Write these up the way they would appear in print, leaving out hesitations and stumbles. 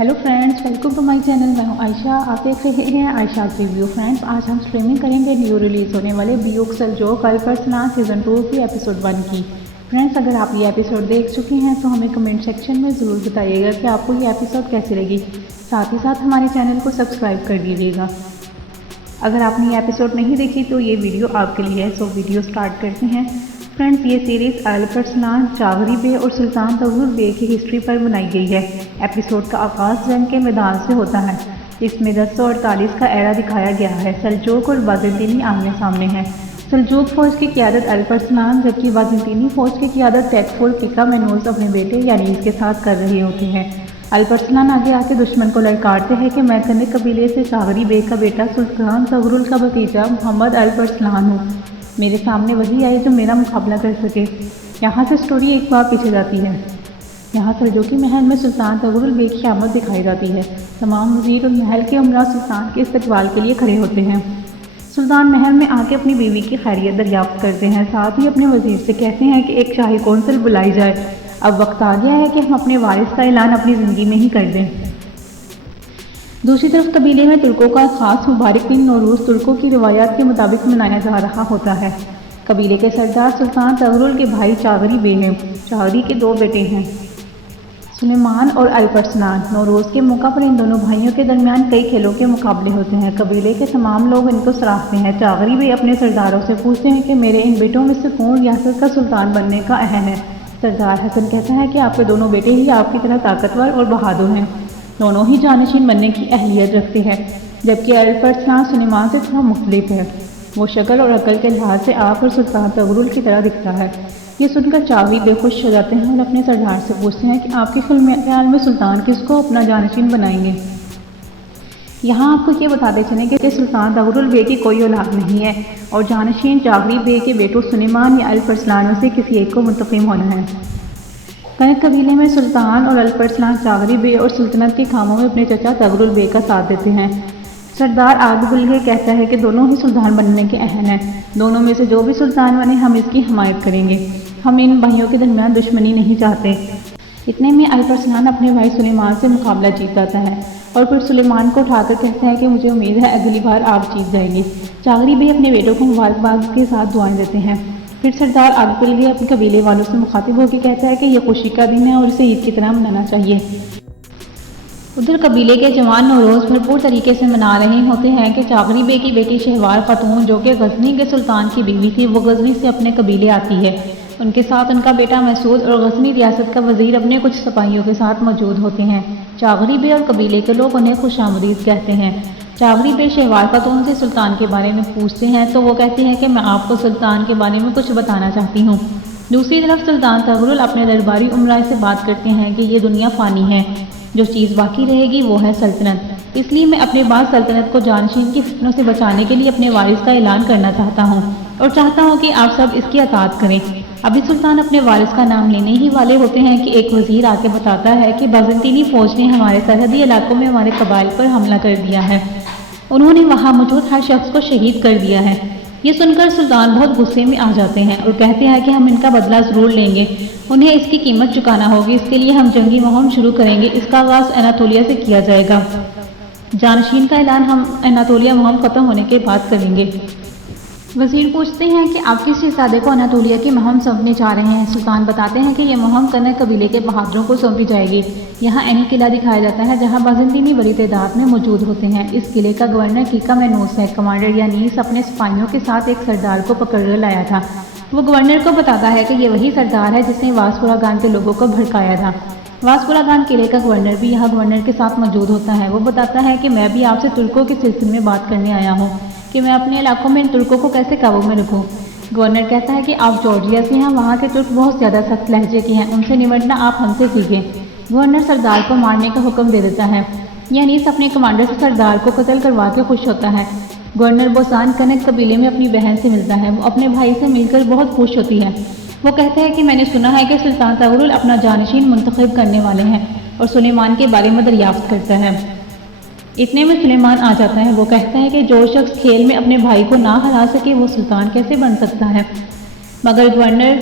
Hello friends, welcome to my channel. मैं हूं आयशा। आप देख रहे हैं आयशा रिव्यू। फ्रेंड्स, आज हम स्ट्रीमिंग करेंगे न्यू रिलीज़ होने वाले बियोग सलजोक अल्परसनान सीज़न 2 की एपिसोड 1 की। फ्रेंड्स, अगर आप ये एपिसोड देख चुके हैं तो हमें कमेंट सेक्शन में ज़रूर बताइएगा कि आपको ये एपिसोड कैसी लगी। साथ ही साथ हमारे चैनल को सब्सक्राइब कर दीजिएगा। अगर आपने ये एपिसोड नहीं देखी तो ये वीडियो आपके लिए है। सो वीडियो स्टार्ट करते हैं। फ्रेंड्स, ये सीरीज़ अल्परसनान, चागरी बे और सुल्तान तगरुल बे की हिस्ट्री पर बनाई गई है। एपिसोड का आगाज़ जंग के मैदान से होता है। इसमें 1048 का एरा दिखाया गया है। सल्जूक और बाज़ंतीनी आमने सामने हैं। सल्जूक फ़ौज की क़यादत अल्परसनान जबकि बाज़ंतीनी फ़ौज की क़यादत तेकफुल किकामेनोस अपने बेटे यानीस के साथ कर रहे होते हैं। अल्परसनान आगे आके दुश्मन को ललकारते हैं कि मैं कन्ने कबीले से चागरी बे का बेटा सुल्तान तगरुल का भतीजा मोहम्मद अल्परसनान हूँ। मेरे सामने वही आए जो मेरा मुकाबला कर सके। यहाँ से स्टोरी एक बार पीछे जाती है। यहाँ सल्जूकी महल में सुल्तान तगरुल बे की आमद दिखाई जाती है। तमाम वज़ीर और महल के उमरा सुल्तान के इस्तकबाल के लिए खड़े होते हैं। सुल्तान महल में आके अपनी बीवी की खैरियत दरियाफ्त करते हैं। साथ ही अपने वज़ीर से कहते हैं कि एक शाही कौंसिल बुलाई जाए। अब वक्त आ गया है कि हम अपने वारिस का ऐलान अपनी ज़िंदगी में ही कर दें। दूसरी तरफ कबीले में तुर्कों का खास मुबारक दिन नौरूज़ तुर्कों की रिवायात के मुताबिक मनाया जा रहा होता है। कबीले के सरदार सुल्तान तगरुल के भाई चागरी बे हैं। चागरी के दो बेटे हैं, सुलेमान और अल्परसनान। नौरोज़ के मौका पर इन दोनों भाइयों के दरमियान कई खेलों के मुकाबले होते हैं। कबीले के तमाम लोग इनको सराहते हैं। चागरी बे अपने सरदारों से पूछते हैं कि मेरे इन बेटों में से कौन रियासत का सुल्तान बनने का अहल है। सरदार हसन कहता है कि आपके दोनों बेटे ही आपकी तरह ताकतवर और बहादुर हैं। दोनों ही जानशीन बनने की अहलियत रखते हैं, जबकि अल्परसनान सुलेमान से थोड़ा मुख्तलिफ है। वो शक्ल और अकल के लिहाज से आप और सुल्तान तगरुल की तरह दिखता है। ये सुनकर चागरी बेखुश हो जाते हैं और अपने सरदार से पूछते हैं कि आपके ख्याल में सुल्तान किसको अपना जानशीन बनाएंगे। यहाँ आपको ये बताते चलें कि सुल्तान तगरुल बे की कोई औलाद नहीं है और जानशीन चागरी बे के बेटों सुलेमान या अल्परसनान में से किसी एक को मुंतखब होना है। कनक कबीले में सुल्तान और अल्परसनान चागरी बे और सुल्तनत के कामों में अपने चचा तगरुल बे का साथ देते हैं। सरदार आगबुल्गे कहता है कि दोनों ही सुल्तान बनने के अहल हैं। दोनों में से जो भी सुल्तान बने हम इसकी हमायत करेंगे। हम इन भाइयों के दरमियान दुश्मनी नहीं चाहते। इतने में अल्परसनान अपने भाई सुलेमान से मुकाबला जीत जाता है और फिर सुलेमान को उठाकर कहता है कि मुझे उम्मीद है अगली बार आप जीत जाएंगे। चागरी बे अपने बेटों को मुबारकबाद के साथ दुआएं देते हैं। फिर सरदार आगबुल्गे अपने कबीले वालों से मुखातिब होकर कहता है कि यह खुशी का दिन है और इसे ईद की तरह मनाना चाहिए। उधर कबीले के जवान नौरोज़ भरपूर तरीके से मना रहे होते हैं कि चागरी बे की बेटी शहवार खातून जो कि गजनी के सुल्तान की बीवी थी, वो गजनी से अपने कबीले आती है। उनके साथ उनका बेटा मसूद और गजनी रियासत का वजीर अपने कुछ सिपाहियों के साथ मौजूद होते हैं। चागरी बे और कबीले के लोग उन्हें खुशामदीद कहते हैं। चागरी बे शहवार खातून से सुल्तान के बारे में पूछते हैं तो वो कहती हैं कि मैं आपको सुल्तान के बारे में कुछ बताना चाहती हूँ। दूसरी तरफ सुल्तान तगरुल अपने दरबारी उमरा से बात करते हैं कि ये दुनिया फ़ानी है, जो चीज़ बाकी रहेगी वो है सल्तनत। इसलिए मैं अपने बाद सल्तनत को जानशीन की फितनों से बचाने के लिए अपने वारिस का ऐलान करना चाहता हूँ और चाहता हूँ कि आप सब इसकी अताअत करें। अभी सुल्तान अपने वारिस का नाम लेने ही वाले होते हैं कि एक वज़ीर आके बताता है कि बाज़ंतीनी फ़ौज ने हमारे सरहदी इलाकों में हमारे कबाइल पर हमला कर दिया है। उन्होंने वहाँ मौजूद हर शख्स को शहीद कर दिया है। ये सुनकर सुल्तान बहुत गुस्से में आ जाते हैं और कहते हैं कि हम इनका बदला ज़रूर लेंगे, उन्हें इसकी कीमत चुकाना होगी। इसके लिए हम जंगी मुहिम शुरू करेंगे। इसका आगाज़ एनातोलिया से किया जाएगा। जानशीन का ऐलान हम एनातोलिया मुहिम ख़त्म होने के बाद करेंगे। वज़ीर पूछते हैं कि आप किस शहज़ादे को अनातोलिया की मुहिम सौंपने जा रहे हैं। सुल्तान बताते हैं कि यह मुहिम कनक कबीले के बहादुरों को सौंपी जाएगी। यहाँ एनी किला दिखाया जाता है जहाँ बाज़ंतीनी बड़ी तादाद में मौजूद होते हैं। इस किले का गवर्नर किकामेनोस है। कमांडर यानीस अपने सिपाहियों के साथ एक सरदार को पकड़ कर लाया था। वो गवर्नर को बताता है कि ये वही सरदार है जिसने वास्कोरा गान के लोगों को भड़काया था। वास्कोरा गान किले का गवर्नर भी यहाँ गवर्नर के साथ मौजूद होता है। वो बताता है कि मैं भी आपसे तुर्कों के सिलसिले में बात करने आया हूँ कि मैं अपने इलाकों में इन तुर्कों को कैसे काबू में रखूँ। गवर्नर कहता है कि आप जॉर्जिया से हैं, वहाँ के तुर्क बहुत ज़्यादा सख्त लहजे के हैं, उनसे निपटना आप हमसे सीखें। गवर्नर सरदार को मारने का हुक्म दे देता है। यानीस अपने कमांडर से सरदार को कत्ल करवा के खुश होता है। गवर्नर बोसान कनक कबीले में अपनी बहन से मिलता है। वो अपने भाई से मिलकर बहुत खुश होती है। वो कहते हैं कि मैंने सुना है कि सुल्तान तगरुल अपना जानशीन मुंतखब करने वाले हैं और सुलेमान के बारे में दरियाफ्त करता है। इतने में सुलेमान आ जाता है। वो कहता है कि जो शख्स खेल में अपने भाई को ना हरा सके वो सुल्तान कैसे बन सकता है। मगर गवर्नर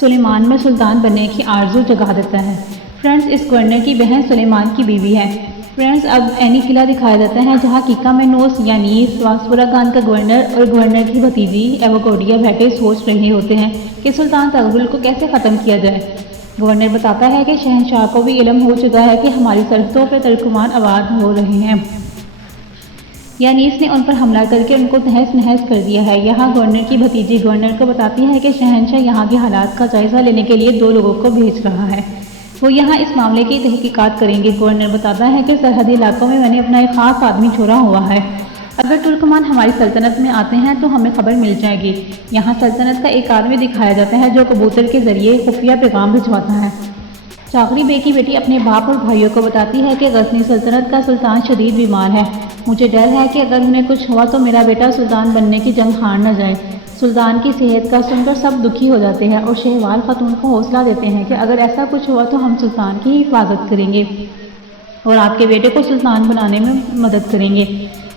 सुलेमान में सुल्तान बनने की आरज़ू जगा देता है। फ्रेंड्स, इस गवर्नर की बहन सुलेमान की बीवी है। फ्रेंड्स, अब एनी किला दिखाया जाता है जहां कीका मेनोस यानी स्वासपुरा खान का गवर्नर और गवर्नर की भतीजी एवोकोडिया बैठे सोच रहे होते हैं कि सुल्तान तगरुल को कैसे ख़त्म किया जाए। गवर्नर बताता है कि शहंशाह को भी इल्म हो चुका है कि हमारी सरहदों पर तर्कमान आबाद हो रहे हैं, यानी इसने उन पर हमला करके उनको तहस नहस कर दिया है। यहाँ गवर्नर की भतीजी गवर्नर को बताती है कि शहंशाह यहाँ के हालात का जायजा लेने के लिए 2 लोगों को भेज रहा है, वो यहाँ इस मामले की तहकीकात करेंगे। गवर्नर बताता है कि सरहदी इलाकों में मैंने अपना एक खास आदमी छोड़ा हुआ है, अगर तुर्कमान हमारी सल्तनत में आते हैं तो हमें खबर मिल जाएगी। यहाँ सल्तनत का एक आदमी दिखाया जाता है जो कबूतर के जरिए खुफिया पैगाम भिजवाता है। चागरी बे की बेटी अपने बाप और भाइयों को बताती है कि गजनी सल्तनत का सुल्तान शदीद बीमार है, मुझे डर है कि अगर उन्हें कुछ हुआ तो मेरा बेटा सुल्तान बनने की जंग हार न जाए। सुल्तान की सेहत का सुनकर सब दुखी हो जाते हैं और शहवाल खातून को हौसला देते हैं कि अगर ऐसा कुछ हुआ तो हम सुल्तान की हिफाजत करेंगे और आपके बेटे को सुल्तान बनाने में मदद करेंगे।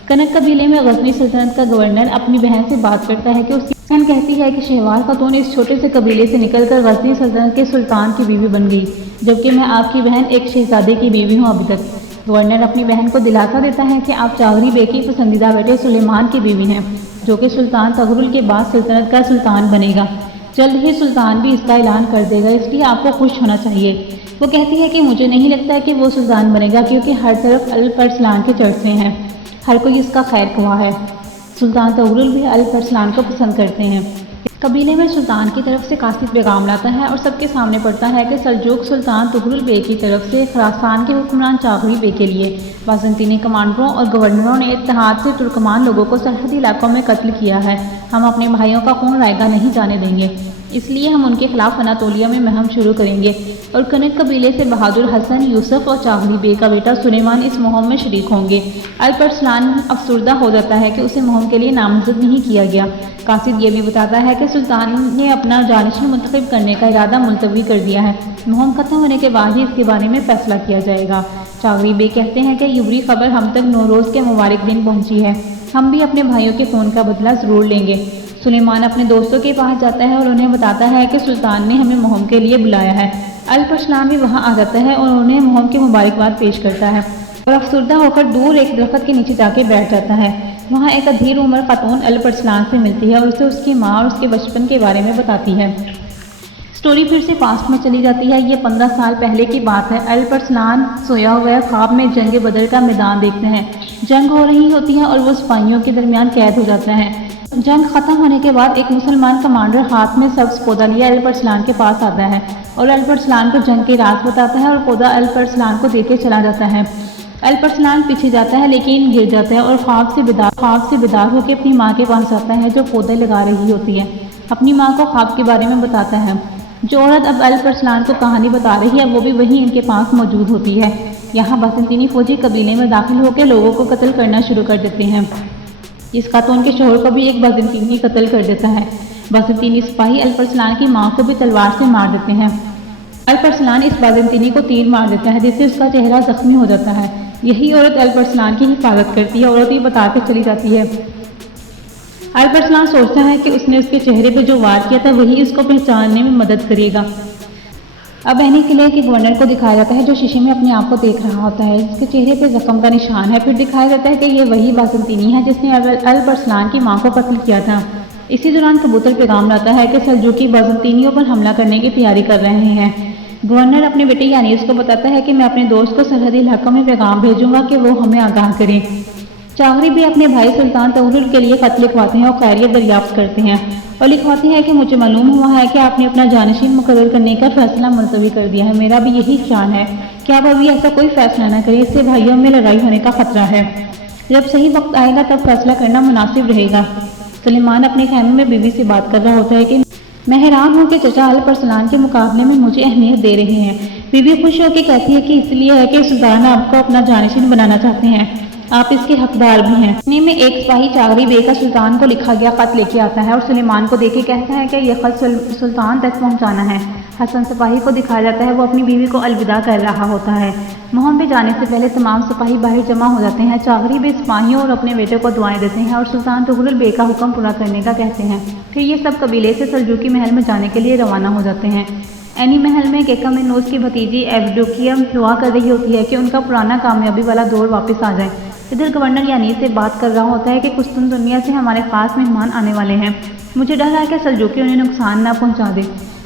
कनक कबीले में गजनी सल्तनत का गवर्नर अपनी बहन से बात करता है कि उसकी बहन कहती है कि शहवाल खातून इस छोटे से कबीले से निकलकर गजनी सल्तनत के सुल्तान की बीवी बन गई, जबकि मैं आपकी बहन एक शहजादे की बीवी हूँ अभी तक। गवर्नर अपनी बहन को दिलासा देता है कि आप चागरी बे की पसंदीदा बेटे सुलेमान की बीवी हैं, जो कि सुल्तान तगरुल के बाद सल्तनत का सुल्तान बनेगा। जल्द ही सुल्तान भी इसका ऐलान कर देगा, इसलिए आपको खुश होना चाहिए। वो कहती है कि मुझे नहीं लगता कि वो सुल्तान बनेगा, क्योंकि हर तरफ अल-परसलान के चर्चे हैं, हर कोई इसका खैर ख्वाह है। सुल्तान तगरुल भी अल-परसलान को पसंद करते हैं। कबीले में सुल्तान की तरफ से कासिद पैगाम लाता है और सबके सामने पड़ता है कि सल्जूक सुल्तान तुगरुल बे की तरफ से खरासान के हुक्मरान चागरी बे के लिए बाज़ंतीनी कमांडरों और गवर्नरों ने इत्तेहाद से तुर्कमान लोगों को सरहदी इलाकों में कत्ल किया है। हम अपने भाइयों का खून रायगा नहीं जाने देंगे, इसलिए हम उनके खिलाफ अनातोलिया में मुहिम शुरू करेंगे और कनक कबीले से बहादुर हसन, यूसुफ और चागरी बे का बेटा सुलेमान इस मुहिम में शरीक होंगे। अल-परसलान अफसुर्दा हो जाता है कि उसे मुहिम के लिए नामजद नहीं किया गया। कासिद ये भी बताता है कि सुल्तान ने अपना जानशीन मुंतखब करने का इरादा मुलतवी कर दिया है, मुहिम खत्म होने के बाद ही इसके बारे में फैसला किया जाएगा। चागरी बे कहते हैं कि ये बुरी खबर हम तक नौरोज़ के मुबारक दिन पहुंची है, हम भी अपने भाइयों के खून का बदला ज़रूर लेंगे। सुलेमान अपने दोस्तों के पास जाता है और उन्हें बताता है कि सुल्तान ने हमें मुहिम के लिए बुलाया है। अल-परसलान भी वहां आ जाता है और उन्हें मुहिम की मुबारकबाद पेश करता है और अफसुर्दा होकर दूर एक दरख्त के नीचे जाके बैठ जाता है। वहाँ एक अधीर उम्र खातून अल-परसलान से मिलती है और उसे उसकी माँ और उसके बचपन के बारे में बताती है। स्टोरी फिर से पास्ट में चली जाती है। ये 15 साल पहले की बात है। अल-परसलान सोया हुआ ख्वाब में जंग बदर का मैदान देखते हैं। जंग हो रही होती है और वो सिपाहियों के दरमियान कैद हो जाता है। जंग खत्म होने के बाद एक मुसलमान कमांडर हाथ में सब्ज पौधा लिए अल-परसलान के पास आता है और अल-परसलान को जंग के राज बताता है और पौधा अल-परसलान को देके चला जाता है। अल-परसलान पीछे जाता है लेकिन गिर जाता है और ख्वाब से बेदार होकर अपनी माँ के पास जाता है जो पौधे लगा रही होती है। अपनी माँ को ख्वाब के बारे में बताता है। जो औरत अब अल-परसलान को कहानी बता रही है वो भी वहीं इनके पास मौजूद होती है। यहाँ बाज़ंतीनी फौजी कबीले में दाखिल होकर लोगों को कत्ल करना शुरू कर देते हैं। इस खातून के शोहर को भी एक बाज़ंतीनी कत्ल कर देता है। बाज़ंतीनी सिपाही अल-परसलान की माँ को भी तलवार से मार देते हैं। अल-परसलान इस बाज़ंतीनी को तीर मार देता है जिससे उसका चेहरा जख्मी हो जाता है। यही औरत अल-परसलान की हिफाजत करती है। औरत ये बता के चली जाती है। अल-परसलान सोचता है कि उसने उसके चेहरे पर जो वार किया था वही उसको पहचानने में मदद करेगा। अब एनी किले के गवर्नर को दिखाया जाता है जो शीशे में अपने आप को देख रहा होता है। इसके चेहरे पे जख्म का निशान है। फिर दिखाया जाता है कि ये वही बाज़ंतीनी है जिसने अल-परसलान की माँ को कत्ल किया था। इसी दौरान कबूतर पैगाम लाता है कि सल्जूकी बाज़ंतीनियों पर हमला करने की तैयारी कर रहे हैं। गवर्नर अपने बेटे यानी उसको बताता है कि मैं अपने दोस्त को सरहदी इलाकों में पैगाम भेजूंगा कि वो हमें आगाह करें। चागरी भी अपने भाई सुल्तान तगरुल के लिए खत लिखवाते हैं और खैरियत दरियाफ्त करते हैं और लिखवाते हैं कि मुझे मालूम हुआ है कि आपने अपना जानशीन मुकर्रर करने का फैसला मुलतवी कर दिया है। मेरा भी यही ख्याल है कि आप अभी ऐसा कोई फैसला न करें, इससे भाइयों में लड़ाई होने का खतरा है। जब सही वक्त आएगा तब फैसला करना मुनासिब रहेगा। सुलेमान अपने खैमे में बीवी से बात कर रहा होता है कि मैं हैरान हूँ कि चचा अल-परसलान के मुकाबले में मुझे अहमियत दे रहे हैं। बीवी खुश होकर कहती है कि इसलिए है कि सुल्तान आपको अपना जानशीन बनाना चाहते हैं, आप इसके हकदार भी हैं। इन्हीं में एक सिपाही चागरी बे का सुल्तान को लिखा गया खत लेके आता है और सुलेमान को देके कहता है कि यह खत सुल्तान तक पहुंचाना है। हसन सिपाही को दिखाया जाता है वो अपनी बीवी को अलविदा कर रहा होता है। मुहिम पे जाने से पहले तमाम सिपाही बाहर जमा हो जाते हैं। चागरी बे सिपाहियों और अपने बेटे को दुआएं देते हैं और सुल्तान तुगरुल बे का हुक्म पूरा करने का कहते हैं। फिर ये सब कबीले से सल्जूकी महल में जाने के लिए रवाना हो जाते हैं। اینی محل میں کیکامینوس کی بھتیجی ایوڈوکیا دعا کر رہی ہوتی ہے کہ ان کا پرانا کامیابی والا دور واپس آ جائے۔ ادھر گورنر یانیس سے بات کر رہا ہوتا ہے کہ قسطنطنیہ سے ہمارے خاص مہمان آنے والے ہیں، مجھے ڈر ہے کہ سلجوقی انہیں نقصان نہ پہنچا دے،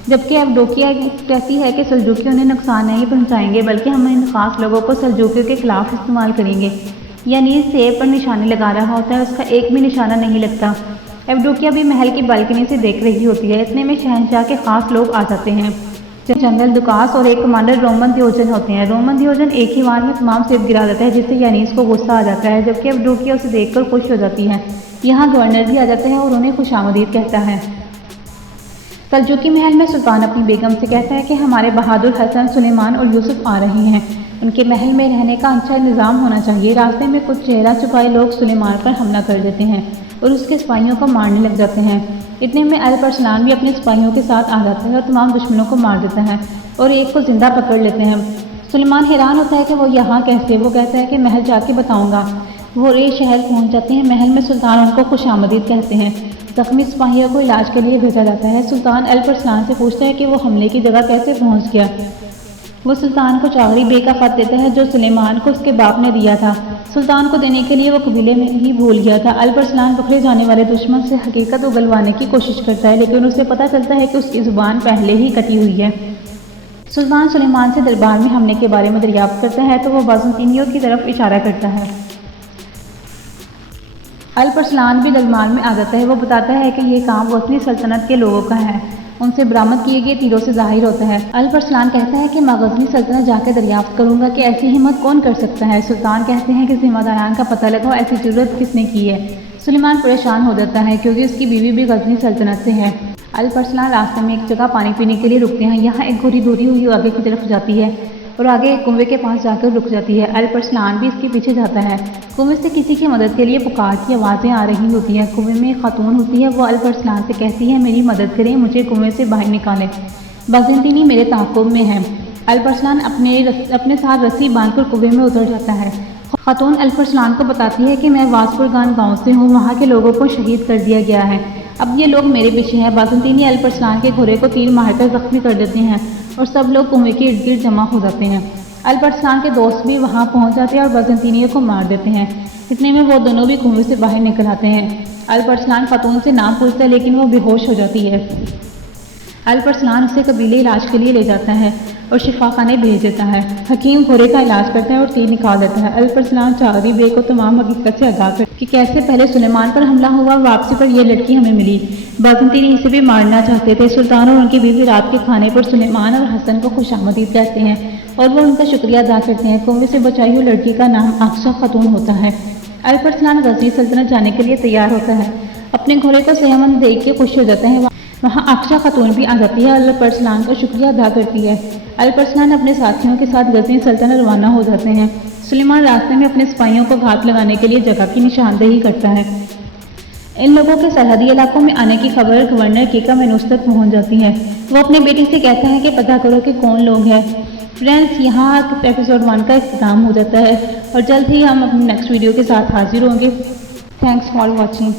جبکہ ایوڈوکیا کہتی ہے کہ سلجوقی انہیں نقصان نہیں پہنچائیں گے بلکہ ہم ان خاص لوگوں کو سلجوقیوں کے خلاف استعمال کریں گے۔ یانیس سیب پر نشانی لگا رہا ہوتا ہے، اس کا ایک بھی نشانہ نہیں لگتا۔ ایوڈوکیا بھی محل کی بالکنی سے دیکھ رہی ہوتی ہے، اتنے میں شہنشاہ کے خاص لوگ آ جاتے ہیں، جنرل دکاس اور ایک کمانڈر رومن دیوجن ہوتے ہیں۔ رومن دیوجن ایک ہی وار میں تمام سیب گرا دیتا ہے جس سے یانیس کو غصہ آ جاتا ہے، جبکہ ایوڈوکیا اسے دیکھ کر خوش ہو جاتی ہے۔ یہاں گورنر بھی آ جاتا ہے اور انہیں خوش آمدید کہتا ہے۔ سلجوقی محل میں سلطان اپنی بیگم سے کہتا ہے کہ ہمارے بہادر حسن، سلیمان اور یوسف آ رہے ہیں، ان کے محل میں رہنے کا اچھا انتظام ہونا چاہیے۔ راستے میں کچھ چہرہ چھپائے لوگ سلیمان پر حملہ کر دیتے ہیں اور اس کے سپاہیوں کو مارنے لگ جاتے ہیں۔ اتنے میں الپرسلان بھی اپنے سپاہیوں کے ساتھ آ جاتا ہے اور تمام دشمنوں کو مار دیتا ہے اور ایک کو زندہ پکڑ لیتے ہیں۔ سلیمان حیران ہوتا ہے کہ وہ یہاں کیسے؟ وہ کہتا ہے کہ محل جا کے بتاؤں گا۔ وہ شہر پہنچ جاتے ہیں۔ محل میں سلطان ان کو خوش آمدید کہتے ہیں۔ زخمی سپاہیوں کو علاج کے لیے بھیجا جاتا ہے۔ سلطان الپرسلان سے پوچھتا ہے کہ وہ حملے کی جگہ کیسے پہنچ گیا۔ وہ سلطان کو چاغری بے کا خط دیتا ہے جو سلیمان کو اس کے باپ نے دیا تھا۔ سلطان کو دینے کے لیے وہ قبیلے میں ہی بھول گیا تھا۔ الپرسلان پکڑے جانے والے دشمن سے حقیقت اگلوانے کی کوشش کرتا ہے لیکن اسے پتہ چلتا ہے کہ اس کی زبان پہلے ہی کٹی ہوئی ہے۔ سلطان سلیمان سے دربار میں حملے کے بارے میں دریافت کرتا ہے تو وہ بازنطینیوں کی طرف اشارہ کرتا ہے۔ الپرسلان بھی دربار میں آ جاتا ہے۔ وہ بتاتا ہے کہ یہ کام غزنی سلطنت کے لوگوں کا ہے، ان سے برآمد کیے گئے تیروں سے ظاہر ہوتا ہے۔ الپرسلان کہتا ہے کہ میں غزنی سلطنت جا کے دریافت کروں گا کہ ایسی ہمت کون کر سکتا ہے۔ سلطان کہتے ہیں کہ ذمہ داران کا پتہ لگاؤ، ایسی ضرورت کس نے کی ہے۔ سلیمان پریشان ہو جاتا ہے کیونکہ اس کی بیوی بھی غزنی سلطنت سے ہے۔ الپرسلان راستے میں ایک جگہ پانی پینے کے لیے رکتے ہیں۔ یہاں ایک گھوڑی دھوتی ہوئی آگے کی طرف جاتی ہے اور آگے ایک کنویں کے پاس جا کر رک جاتی ہے۔ الپرسلان بھی اس کے پیچھے جاتا ہے۔ کنویں سے کسی کی مدد کے لیے پکار کی آوازیں آ رہی ہوتی ہیں۔ کنویں میں ایک خاتون ہوتی ہے، وہ الپرسلان سے کہتی ہے میری مدد کریں، مجھے کنویں سے باہر نکالیں، بازنطینی میرے تعاقب میں ہے۔ الپرسلان اپنے ساتھ رسی باندھ کر کنویں میں اتر جاتا ہے۔ خاتون الپرسلان کو بتاتی ہے کہ میں واسپورگان گاؤں سے ہوں، وہاں کے لوگوں کو شہید کر دیا گیا ہے، اب یہ لوگ میرے پیچھے ہیں۔ بازنطینی الپرسلان کے گھوڑے کو تیر مار کر زخمی کر دیتے ہیں اور سب لوگ کنویں کے ارد گرد جمع ہو جاتے ہیں۔ الپرسلان کے دوست بھی وہاں پہنچ جاتے ہیں اور بازنطینیوں کو مار دیتے ہیں۔ اتنے میں وہ دونوں بھی کنویں سے باہر نکل آتے ہیں۔ الپرسلان خاتون سے نام پوچھتا ہے لیکن وہ بے ہوش ہو جاتی ہے۔ الپرسلان اسے قبیلے علاج کے لیے لے جاتا ہے اور شفا خانے بھیج دیتا ہے۔ حکیم گھوڑے کا علاج کرتا ہے اور تیر نکال دیتا ہے۔ الپرسلان چاغری بے کو تمام حقیقت سے آگاہ کرتا ہے کہ کیسے پہلے سلیمان پر حملہ ہوا، واپسی پر یہ لڑکی ہمیں ملی۔ بازنطینی اسے بھی مارنا چاہتے تھے۔ سلطان اور ان کی بیوی رات کے کھانے پر سلیمان اور حسن کو خوش آمدید کہتے ہیں اور وہ ان کا شکریہ ادا کرتے ہیں۔ کنویں سے بچائی ہوئی لڑکی کا نام عائشہ خاتون ہوتا ہے۔ الپرسلان غزنی سلطنت جانے کے لیے تیار ہوتا ہے، اپنے گھوڑے کو صحت مند دیکھ کے خوش ہو جاتا ہے۔ وہاں عائشہ خاتون بھی آ جاتی ہے اور الپرسلان کو شکریہ ادا کرتی ہے۔ الپرسلان اپنے ساتھیوں کے ساتھ غزنی سلطنت روانہ ہو جاتے ہیں۔ سلیمان راستے میں اپنے سپاہیوں کو گھات لگانے کے لیے جگہ کی نشاندہی کرتا ہے۔ ان لوگوں کے سرحدی علاقوں میں آنے کی خبر گورنر کیکامینوس تک پہنچ جاتی ہے۔ وہ اپنے بیٹی سے کہتا ہے کہ پتہ کرو کہ کون لوگ ہیں۔ فرینڈز، یہاں ایپیسوڈ 1 کا اختتام ہو جاتا ہے اور جلد ہی ہم اپنی نیکسٹ ویڈیو کے ساتھ حاضر ہوں گے۔ Thanks for watching.